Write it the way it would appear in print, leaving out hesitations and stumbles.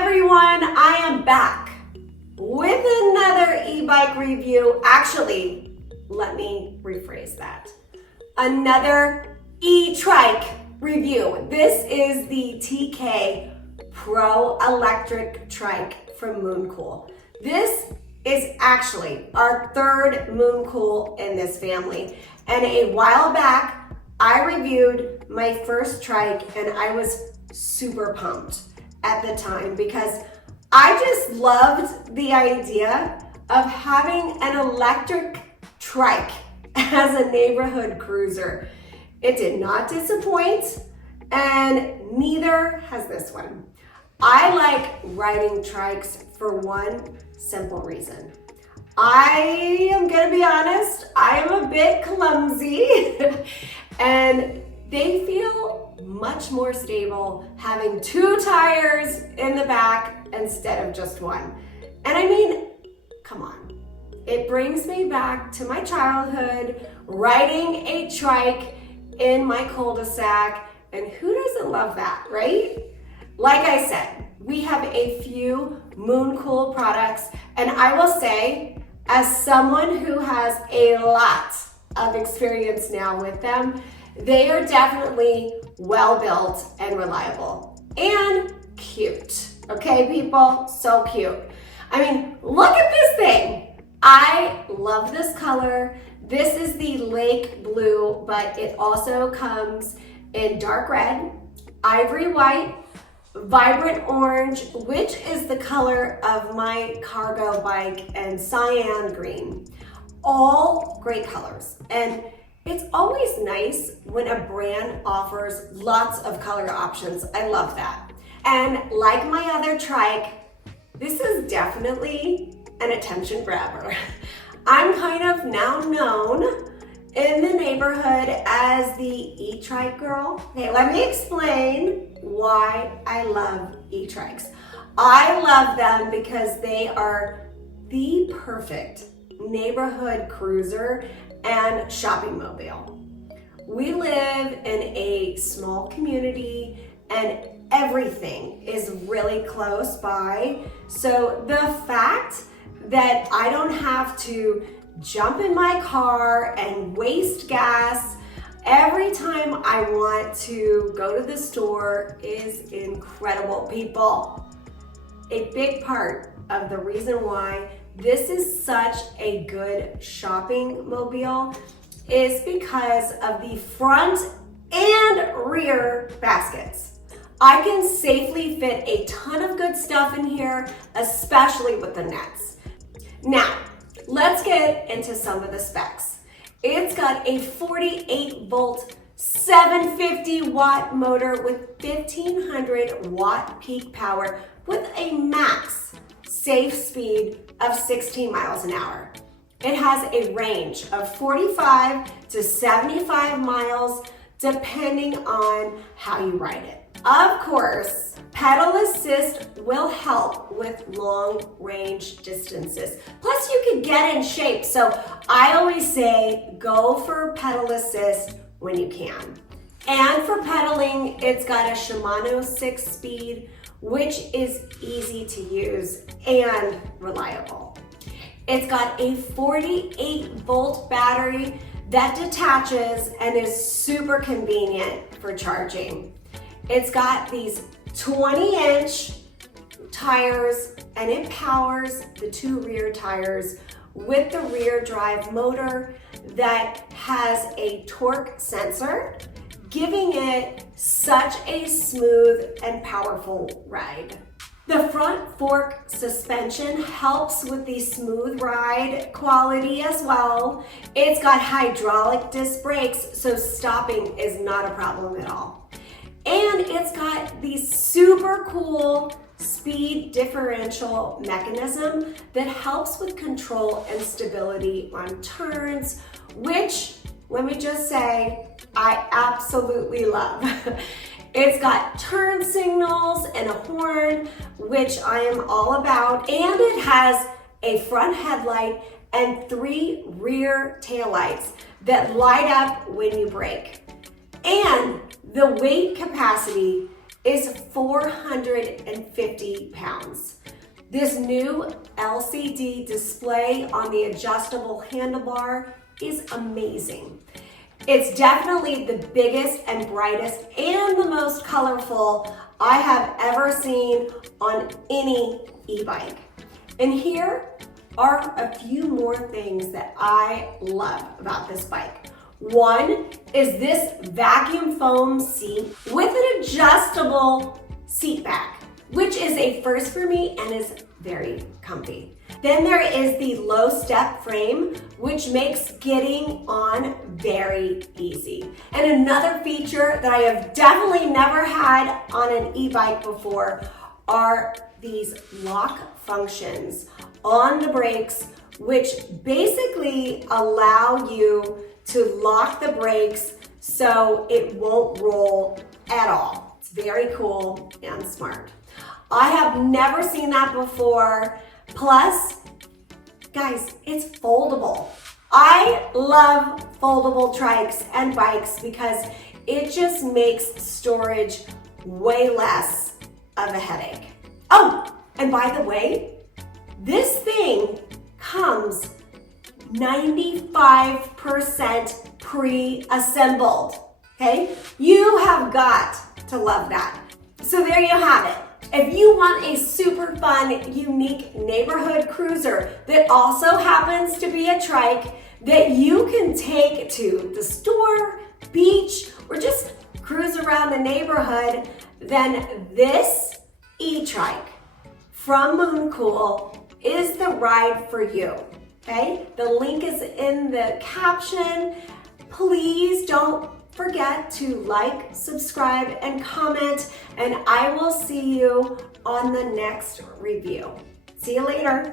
everyone, I am back with another e-bike review. Actually, let me rephrase that. Another e-trike review. This is the TK Pro electric trike from MOONCOOL. This is actually our third MOONCOOL in this family. And a while back, I reviewed my first trike and I was super pumped at the time because I just loved the idea of having an electric trike as a neighborhood cruiser. It did not disappoint, and neither has this one. I like riding trikes for one simple reason. I am gonna be honest, I am a bit clumsy and they feel much more stable having two tires in the back instead of just one. And I mean, come on. It brings me back to my childhood, riding a trike in my cul-de-sac, and who doesn't love that, right? Like I said, we have a few MOONCOOL products, and I will say, as someone who has a lot of experience now with them, they are definitely well built and reliable and cute. Okay, people, so cute. I mean, look at this thing. I love this color. This is the lake blue, but it also comes in dark red, ivory white, vibrant orange, which is the color of my cargo bike, and cyan green. All great colors. And it's always nice when a brand offers lots of color options. I love that. And like my other trike, this is definitely an attention grabber. I'm kind of now known in the neighborhood as the e-trike girl. Okay, let me explain why I love e-trikes. I love them because they are the perfect neighborhood cruiser and shopping mobile. We live in a small community and everything is really close by. So the fact that I don't have to jump in my car and waste gas every time I want to go to the store is incredible, people. A big part of the reason why this is such a good shopping mobile is because of the front and rear baskets. I can safely fit a ton of good stuff in here, especially with the nets. Now, let's get into some of the specs. It's got a 48 volt, 750 watt motor with 1500 watt peak power with a max safe speed of 16 miles an hour. It has a range of 45 to 75 miles depending on how you ride it. Of course, pedal assist will help with long range distances. Plus you can get in shape. So I always say go for pedal assist when you can. And for pedaling, it's got a Shimano 6-speed, which is easy to use and reliable. It's got a 48 volt battery that detaches and is super convenient for charging. It's got these 20-inch tires and it powers the two rear tires with the rear drive motor that has a torque sensor, giving it such a smooth and powerful ride. The front fork suspension helps with the smooth ride quality as well. It's got hydraulic disc brakes, so stopping is not a problem at all. And it's got the super cool speed differential mechanism that helps with control and stability on turns, which, let me just say, I absolutely love. It's got turn signals and a horn, which I am all about, and it has a front headlight and 3 rear taillights that light up when you brake. And the weight capacity is 450 pounds. This new LCD display on the adjustable handlebar is amazing. It's definitely the biggest and brightest and the most colorful I have ever seen on any e-bike. And here are a few more things that I love about this bike. One is this vacuum foam seat with an adjustable seat back, which is a first for me and is very comfy. Then there is the low step frame, which makes getting on very easy. And another feature that I have definitely never had on an e-bike before are these lock functions on the brakes, which basically allow you to lock the brakes so it won't roll at all. It's very cool and smart. I have never seen that before. Plus, guys, it's foldable. I love foldable trikes and bikes because it just makes storage way less of a headache. Oh, and by the way, this thing comes 95% pre-assembled, okay? You have got to love that. So there you have it. If you want a super fun, unique neighborhood cruiser that also happens to be a trike that you can take to the store, beach, or just cruise around the neighborhood, then this e-trike from MOONCOOL is the ride for you, okay? The link is in the caption. Please don't forget to like, subscribe, and comment, and I will see you on the next review. See you later.